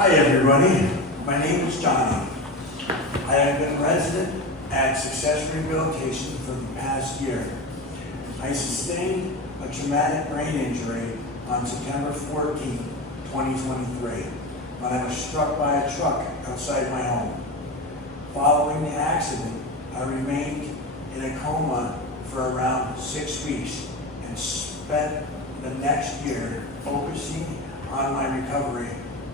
Hi everybody, my name is Johnny. I have been a resident at Success Rehabilitation for the past year. I sustained a traumatic brain injury on September 14, 2023, when I was struck by a truck outside my home. Following the accident, I remained in a coma for around 6 weeks and spent the next year focusing on my recovery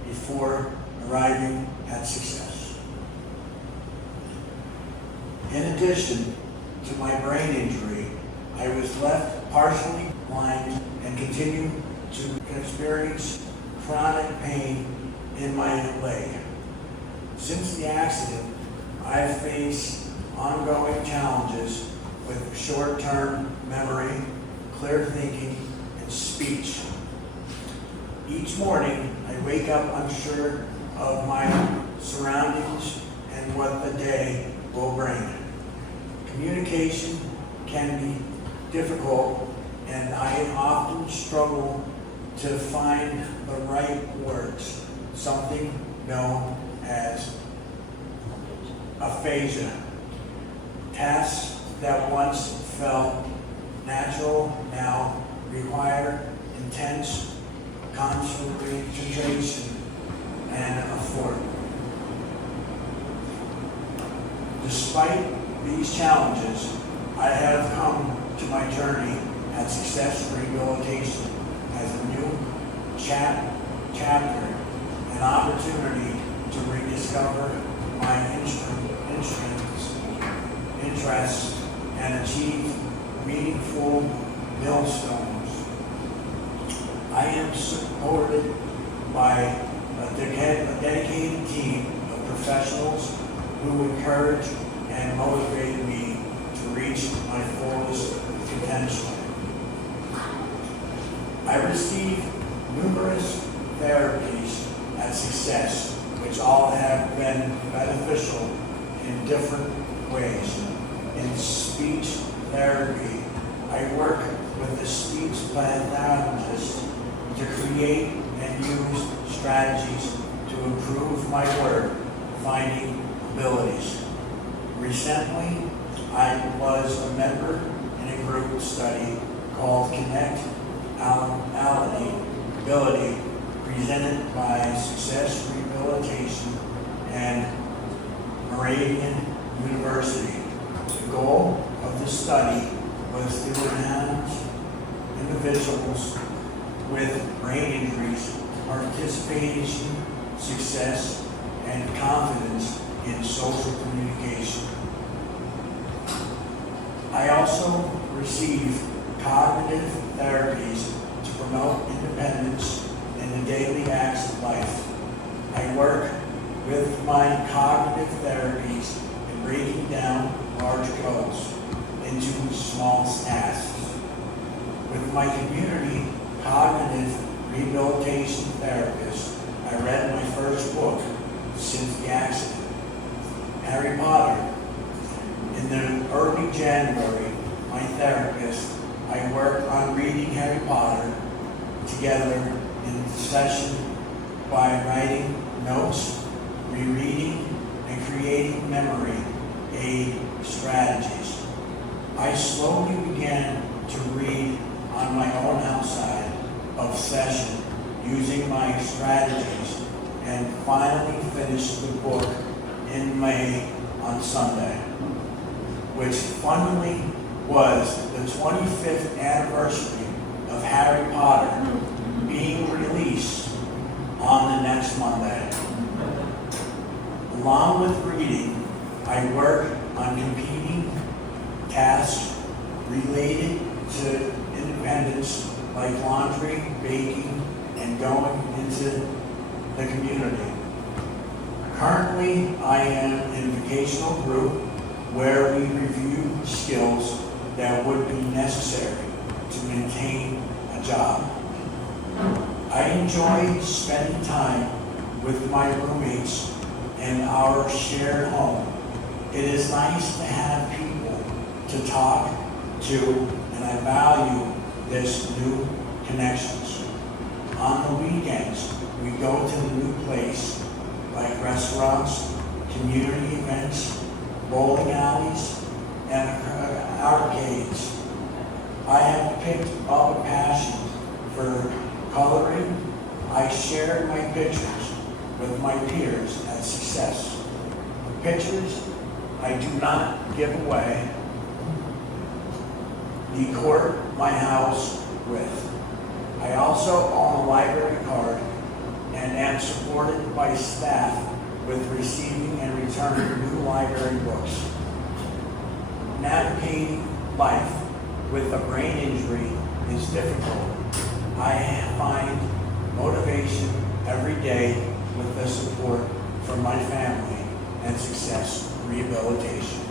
before arriving at Success. In addition to my brain injury, I was left partially blind and continue to experience chronic pain in my leg. Since the accident, I've faced ongoing challenges with short-term memory, clear thinking, and speech. Each morning, I wake up unsure of my surroundings and what the day will bring. Communication can be difficult, and I often struggle to find the right words, something known as aphasia. Tasks that once felt natural now require intense concentration and effort. Despite these challenges, I have come to my journey at Success Rehabilitation as a new chapter, an opportunity to rediscover my interests and achieve meaningful milestones. I am supported by a dedicated team of professionals who encourage and motivate me to reach my fullest potential. I received numerous therapies at Success, which all have been beneficial in different ways. In speech therapy, I work with a speech pathologist to create and use strategies to improve my word finding abilities. Recently, I was a member in a group study called Connect Ability, presented by Success Rehabilitation and Moravian University. The goal of the study was to enhance individuals with brain injuries, participation, success, and confidence in social communication. I also receive cognitive therapies to promote independence in the daily acts of life. I work with my cognitive therapies in breaking down large goals into small tasks. With my community cognitive rehabilitation therapist, I read my first book since the accident, Harry Potter. In the early January, my therapist, I worked on reading Harry Potter together in the session by writing notes, rereading, and creating memory aid strategies. I slowly began to read on my own outside of session using my strategies and finally finished the book in May on Sunday, which funnily was the 25th anniversary of Harry Potter being released on the next Monday. Along with reading, I work on competing tasks related to independence like laundry, baking, and going into the community. Currently, I am in a vocational group where we review skills that would be necessary to maintain a job. I enjoy spending time with my roommates in our shared home. It is nice to have people to talk to, and I value this new connections. On the weekends, We go to the new place, like restaurants, community events, bowling alleys, and arcades. I have picked up a passion for coloring. I shared my pictures with my peers at Success. Pictures I do not give away, decor my house with. I also own a library card and am supported by staff with receiving and returning new library books. Navigating life with a brain injury is difficult. I find motivation every day with the support from my family and Success Rehabilitation.